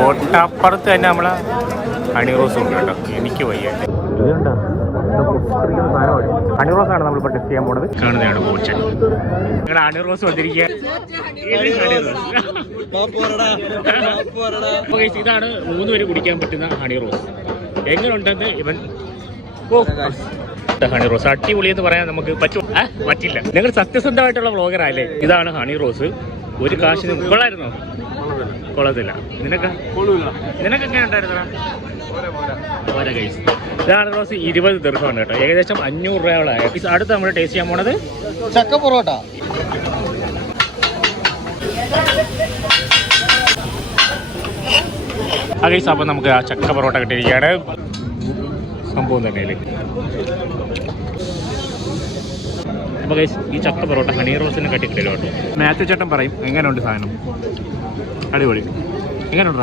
തൊട്ടപ്പുറത്ത് തന്നെ നമ്മളെ ഹണി റോസ് ഉണ്ട് കേട്ടോ. എനിക്ക് വയ്യായിട്ട് ഇതുണ്ടോ ഹണി റോസ് ആണ് നമ്മളിപ്പോൾ ടെസ്റ്റ് ചെയ്യാൻ പോണത്. കാണുന്നതാണ് ബോച്ചൻ. നിങ്ങളുടെ ഹണി റോസ് വന്നിരിക്കുക. ഇതാണ് 3 പേര് കുടിക്കാൻ പറ്റുന്ന ഹണി റോസ്. എങ്ങനെയുണ്ടെന്ന് ഇവൻ ഹണി റോസ് അടിപൊളി എന്ന് പറയാൻ നമുക്ക് പറ്റില്ല. നിങ്ങൾ സത്യസന്ധമായിട്ടുള്ള വ്ളോഗർ അല്ലേ? ഇതാണ് ഹണി റോസ്. ഒരു കാശിന് കൊള്ളായിരുന്നോ? കൊള്ളത്തില്ല. നിനക്കെങ്ങനെ ഉണ്ടായിരുന്നോ? ഇതാണ് റോസ് 20 ദിർഹമാണ് കേട്ടോ. ഏകദേശം 500 രൂപയോളായ. അടുത്ത് നമ്മൾ ടേസ്റ്റ് ചെയ്യാൻ പോണത് ചക്ക പൊറോട്ട. അപ്പം നമുക്ക് ആ ചക്ക പൊറോട്ട കിട്ടിയിരിക്കുകയാണ്. സംഭവം തന്നെയല്ലേ. അപ്പോൾ ഈ ചക്ക പൊറോട്ട ഹണി റോസിനെ കട്ടിക്കില്ലല്ലോ കേട്ടോ. മാത്യു ചേട്ടൻ പറയും എങ്ങനെയുണ്ട് സാധനം. അടിപൊളി. എങ്ങനെയുണ്ട്?